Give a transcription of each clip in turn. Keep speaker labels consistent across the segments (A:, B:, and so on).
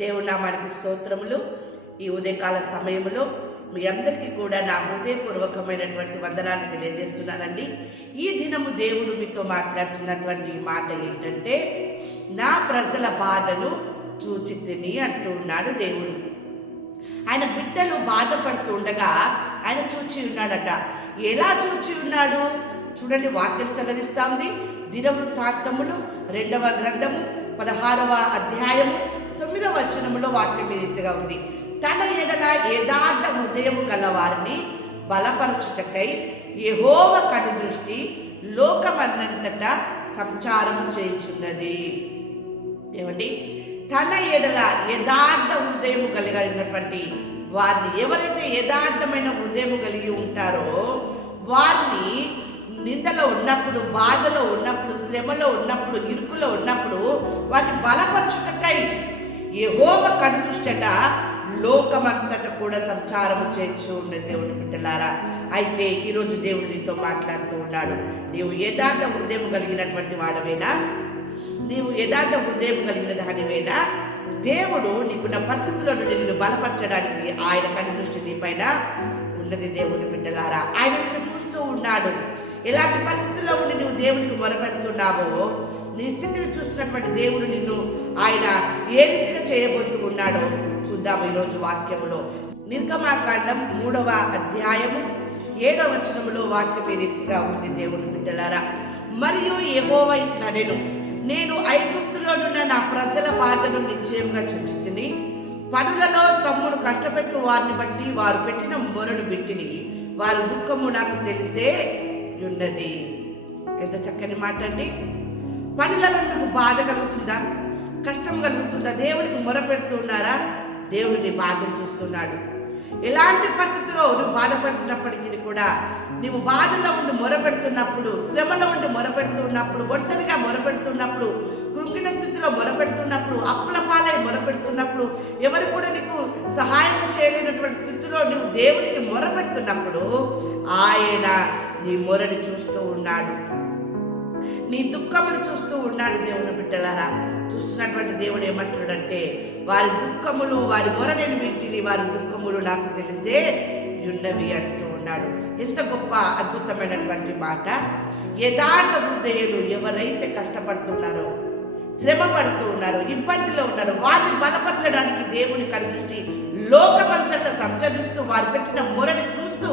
A: దేవుడు మనకి స్తోత్రములు. ఈ ఉదయకాల సమయంలో మీ అందరికీ కూడా నా హృదయపూర్వకమైనటువంటి వందనాలు తెలియజేస్తున్నానండి. ఈ దినము దేవుడు మీతో మాట్లాడుతున్నటువంటి మాట ఏంటంటే నా ప్రజల బాధను చూచి తిని అంటూ ఉన్నాడు దేవుడు. ఆయన బిడ్డలు బాధపడుతూ ఉండగా ఆయన చూచి ఉన్నాడట. ఎలా చూచి ఉన్నాడు? చూడండి వాక్యం సెలవిస్తాంది. దినవృత్తాంతములు రెండవ గ్రంథము పదహారవ అధ్యాయము తొమ్మిదవ వచనములో వాక్యం రీతిగా ఉంది. తన ఎడల యథార్థ హృదయము గల వారిని బలపరచుటకై యహోవ కను దృష్టి లోకమన్నంతటా సంచారము చేయుచున్నది. ఏమండి? తన ఎడల యథార్థ హృదయము కలిగినటువంటి వారిని ఎవరైతే యథార్థమైన హృదయము కలిగి ఉంటారో వారిని నిందలో ఉన్నప్పుడు బాధలో ఉన్నప్పుడు శ్రమలో ఉన్నప్పుడు ఇరుకులో ఉన్నప్పుడు వారిని బలపరచుటకై యహోవ కనుదృష్టట లోకమంతట కూడా సంచారము చేర్చు ఉన్న దేవుని బిడ్డలారా. అయితే ఈరోజు దేవుడు నీతో మాట్లాడుతూ ఉన్నాడు. నీవు యథార్థ హృదయం కలిగినటువంటి వాడవేనా? నీవు యథార్థ హృదయం కలిగిన దానివేనా? దేవుడు నీకున్న పరిస్థితులను నిన్ను బలపరచడానికి ఆయన కనుదృష్టి నీ పైన ఉన్నది దేవుని బిడ్డలారా. ఆయన నిన్ను చూస్తూ ఉన్నాడు. ఎలాంటి పరిస్థితుల్లో ఉండి నువ్వు దేవునికి మొరపెడుతున్నావో నీ స్థితిని చూస్తున్నటువంటి దేవుడు నిన్ను ఆయన ఏ రీతిగా చేయబోతున్నాడో చూద్దాము ఈరోజు వాక్యములో. నిర్గమాకాండం మూడవ అధ్యాయము ఏడవ వచనములో వాక్యం ఈ రీతిగా ఉంది దేవుని బిడ్డలారా. మరియు యెహోవా ఇట్లనెను నేను ఐగుప్తులోనున్న నా ప్రజల బాధను నిశ్చయంగా చూచితిని పనులలో తమ్ముడు కష్టపెట్టు వారిని బట్టి వారు పెట్టిన మొరను పెట్టిని వారి దుఃఖము నాకు తెలిసే ఉన్నది. ఎంత చక్కని మాట అండి. పనులలో మీకు బాధ కలుగుతుందా? కష్టం కలుగుతుందా? దేవునికి మొరపెడుతున్నారా దేవుడు నీ బాధను చూస్తున్నాడు. ఎలాంటి పరిస్థితిలో నువ్వు బాధపడుతున్నప్పటికీ కూడా నీవు బాధలో ఉండి మొరపెడుతున్నప్పుడు శ్రమలో ఉండి మొరపెడుతున్నప్పుడు ఒంటరిగా మొరపెడుతున్నప్పుడు కృంగిన స్థితిలో మొరపెడుతున్నప్పుడు అప్పుల పాలై మొరపెడుతున్నప్పుడు ఎవరు కూడా నీకు సహాయం చేయలేనటువంటి స్థితిలో నువ్వు దేవునికి మొరపెడుతున్నప్పుడు ఆయన నీ మొరని చూస్తూ ఉన్నాడు. నీ దుఃఖమును చూస్తూ ఉన్నాడు దేవుని బిడ్డలారా. చూస్తున్నటువంటి దేవుడు ఏమంటాడంటే వారి దుఃఖములు వారి మొర నేను వింటిని వారి దుఃఖములు నాకు తెలిసే ఉన్నవి అంటూ ఉన్నాడు. ఎంత గొప్ప అద్భుతమైనటువంటి మాట. యథార్థ హృదయులు ఎవరైతే కష్టపడుతున్నారో శ్రమ పడుతూ ఉన్నారో ఇబ్బందిలో ఉన్నారో వారిని బలపరచడానికి దేవుని కనిపించి లోకమంతటా సంచరిస్తూ వారు పెట్టిన మొరని చూస్తూ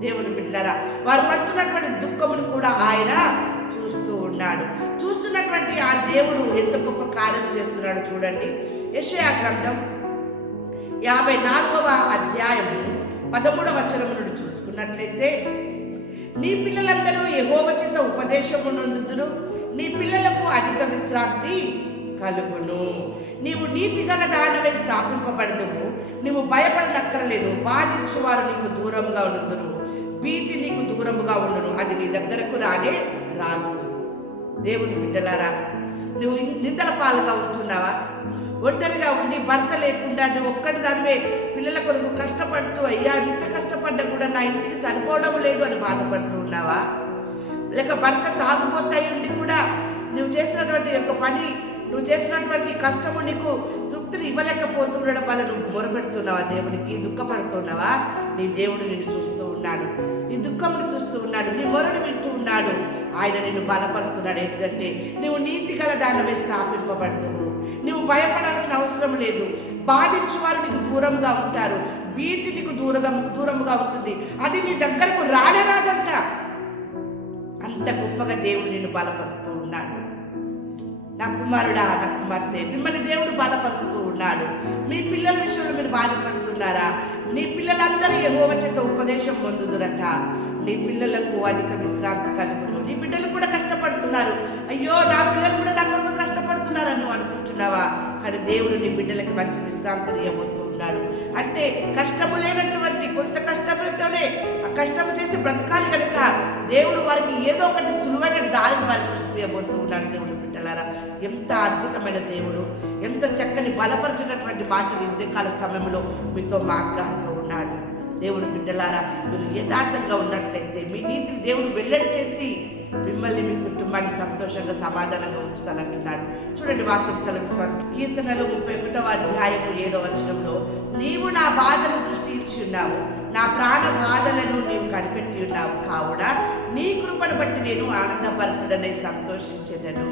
A: దేవుని బిడ్డలారా వారు పడుతున్నటువంటి దుఃఖమును కూడా ఆయన చూస్తూ ఉన్నాడు. చూస్తున్నటువంటి ఆ దేవుడు ఎంత గొప్ప కార్యం చేస్తున్నాడు చూడండి. యషయా గ్రంథం యాభై నాలుగవ అధ్యాయము పదమూడవ వచనము నుండి చూసుకున్నట్లయితే నీ పిల్లలందరూ యెహోవ చేత ఉపదేశము నీ పిల్లలకు అధిక విశ్రాంతి కలుగును. నీవు నీతి గల దానవై స్థాపింపబడదువు. నీవు భయపడనక్కరలేదు. బాధించువారు నీకు దూరంగా ఉండును భీతి నీకు దూరముగా ఉండును. అది నీ దగ్గరకు రానే రాదు. దేవుని బిడ్డలారా నువ్వు నిందల పాలుగా ఉంటున్నావా? ఒంటరిగా ఉండి భర్త లేకుండా నువ్వు ఒక్కటి దానివే పిల్లల కొరకు కష్టపడుతూ అయ్యా ఇంత కష్టపడ్డా కూడా నా ఇంటికి సరిపోవడం లేదు అని బాధపడుతూ ఉన్నావా? లేక భర్త తాగుపోతాయి ఉండి కూడా నువ్వు చేసినటువంటి యొక్క పని నువ్వు చేసినటువంటి కష్టము నీకు తృప్తిని ఇవ్వలేకపోతుండడం వల్ల నువ్వు మొరపెడుతున్నావా దేవునికి? దుఃఖపడుతున్నావా? నీ దేవుడు నిన్ను చూస్తూ ఉన్నాడు. నీ దుఃఖమును చూస్తూ ఉన్నాడు. నీ మొరను వింటూ ఉన్నాడు. ఆయన నిన్ను బలపరుస్తున్నాడు. ఏంటంటే నువ్వు నీతి గల దానివే స్థాపింపబడుతున్నావు నువ్వు భయపడాల్సిన అవసరం లేదు. బాధించు వారు నీకు దూరంగా ఉంటారు. భీతి నీకు దూరంగా దూరంగా ఉంటుంది. అది నీ దగ్గరకు రానే రాదంట. అంత గొప్పగా దేవుడు నిన్ను బలపరుస్తూ ఉన్నాడు. నా కుమారుడా నా కుమార్తె మిమ్మల్ని దేవుడు బాధపరుస్తూ ఉన్నాడు. మీ పిల్లల విషయంలో మీరు బాధపడుతున్నారా? నీ పిల్లలందరూ ఏమో చేత ఉపదేశం పొందుదురట. నీ పిల్లలకు అధిక విశ్రాంతి కలుగును. నీ బిడ్డలు కూడా కష్టపడుతున్నారు. అయ్యో నా పిల్లలు కూడా నా కొరకు కష్టపడుతున్నారు అని అనుకుంటున్నావా? కానీ దేవుడు నీ బిడ్డలకి మంచి విశ్రాంతిని ఇవ్వబోతూ ఉన్నాడు. అంటే కష్టము లేనటువంటి కొంత కష్టంతోనే ఆ కష్టం చేసి బ్రతకాలి కనుక దేవుడు వారికి ఏదో ఒకటి సులువైన దారిని వారికి చూపించబోతూ ఉన్నాడు దేవుడు బిడ్డలారా. ఎంత అద్భుతమైన దేవుడు ఎంత చక్కని బలపరిచినటువంటి మాటలు ఇదే సమయంలో మీతో మాట్లాడుతూ ఉన్నాడు. దేవుడు బిడ్డలారా మీరు యథార్థంగా ఉన్నట్లయితే మీ నీతిని దేవుడు వెల్లడి చేసి మిమ్మల్ని మీ కుటుంబాన్ని సంతోషంగా సమాధానంగా ఉంచుతానంటున్నాడు. చూడండి వాక్యం సెలవిస్తాను కీర్తనలు ముప్పై ఒకటవ అధ్యాయము ఏడవ వచనంలో నీవు నా బాధను దృష్టి ఇచ్చి ఉన్నావు నా ప్రాణ బాధలను నీవు కనిపెట్టి ఉన్నావు. కావున నీ కృపను బట్టి నేను ఆనందభరితుడనై సంతోషించేదను.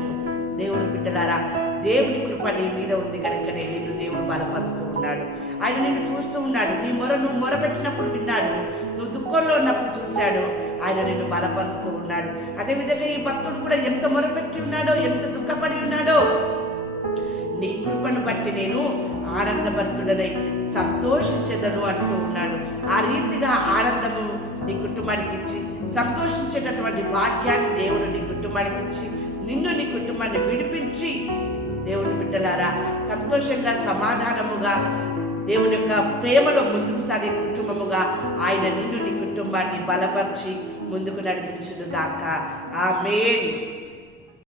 A: దేవుని బిడ్డలారా దేవుని కృప నీ మీద ఉంది కనుకనే నిన్ను దేవుడు బలపరుస్తూ ఉన్నాడు. ఆయన నిన్ను చూస్తూ ఉన్నాడు. నీ మొర నువ్వు మొరపెట్టినప్పుడు విన్నాడు. నువ్వు దుఃఖంలో ఉన్నప్పుడు చూశాడు. ఆయన నిన్ను బలపరుస్తూ ఉన్నాడు. అదేవిధంగా ఈ భక్తుడు కూడా ఎంత మొరపెట్టి ఉన్నాడో ఎంత దుఃఖపడి ఉన్నాడో నీ కృపను బట్టి నేను ఆనందభరితుడనై సంతోషించదను అంటూ ఉన్నాడు. ఆ రీతిగా ఆనందము నీ కుటుంబానికి ఇచ్చి సంతోషించేటటువంటి భాగ్యాన్ని దేవుడు నీ కుటుంబానికి ఇచ్చి నిన్ను నీ కుటుంబాన్ని విడిపించి దేవుని బిడ్డలారా సంతోషంగా సమాధానముగా దేవుని యొక్క ప్రేమలో ముందుకు సాగే కుటుంబముగా ఆయన నిన్ను నీ కుటుంబాన్ని బలపరిచి ముందుకు నడిపించును గాక ఆమేన్.